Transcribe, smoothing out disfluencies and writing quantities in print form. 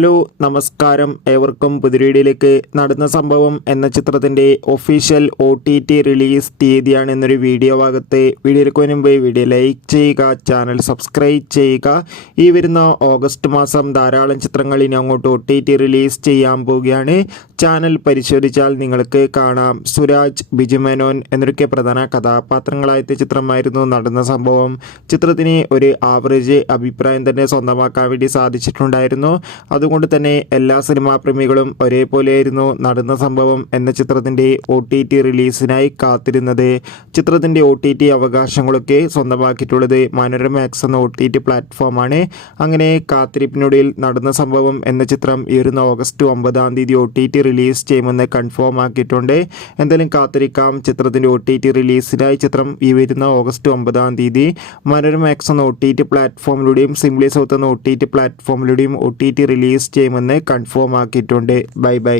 Hello നമസ്കാരം, ഏവർക്കും പുതിരീഡിയിലേക്ക്. നടന്ന സംഭവം എന്ന ചിത്രത്തിൻ്റെ ഒഫീഷ്യൽ OTT റിലീസ് തീയതിയാണ് എന്നൊരു വീഡിയോ ഭാഗത്ത്. വീഡിയോയ്ക്ക് മുൻപ് വീഡിയോ ലൈക്ക് ചെയ്യുക, ചാനൽ സബ്സ്ക്രൈബ് ചെയ്യുക. ഈ വരുന്ന ഓഗസ്റ്റ് മാസം ധാരാളം ചിത്രങ്ങൾ ഇനി അങ്ങോട്ട് OTT റിലീസ് ചെയ്യാൻ പോവുകയാണ്. ചാനൽ പരിശോധിച്ചാൽ നിങ്ങൾക്ക് കാണാം. സുരാജ്, ബിജുമേനോൻ എന്നൊക്കെ പ്രധാന കഥാപാത്രങ്ങളായ ചിത്രമായിരുന്നു നടന്ന സംഭവം. ചിത്രത്തിന് ഒരു ആവറേജ് അഭിപ്രായം തന്നെ സ്വന്തമാക്കാൻ വേണ്ടി സാധിച്ചിട്ടുണ്ടായിരുന്നു. അതുകൊണ്ട് തന്നെ എല്ലാ സിനിമാ പ്രേമികളും ഒരേപോലെയായിരുന്നു നടന്ന സംഭവം എന്ന ചിത്രത്തിൻ്റെ OTT റിലീസിനായി കാത്തിരുന്നത്. ചിത്രത്തിൻ്റെ OTT അവകാശങ്ങളൊക്കെ സ്വന്തമാക്കിയിട്ടുള്ളത് മനോരമാക്സ് എന്ന OTT പ്ലാറ്റ്ഫോമാണ്. അങ്ങനെ കാത്തിരിപ്പിനൊടുവിൽ നടന്ന സംഭവം എന്ന ചിത്രം ഈ വരുന്ന ഓഗസ്റ്റ് 9 തീയതി OTT റിലീസ് ചെയ്യുമെന്ന് കൺഫേം ആക്കിയിട്ടുണ്ട്. എന്തായാലും കാത്തിരിക്കാം ചിത്രത്തിൻ്റെ OTT റിലീസിനായി. ചിത്രം ഈ വരുന്ന ഓഗസ്റ്റ് 9 തീയതി മനോരമാക്സ് എന്ന OTT പ്ലാറ്റ്ഫോമിലൂടെയും സിംപ്ലി സൗത്ത് എന്ന OTT പ്ലാറ്റ്ഫോമിലൂടെയും OTT റിലീസ് ചെയ്യുമെന്ന് കൺഫേം ആക്കിയിട്ടുണ്ട്. Bye bye.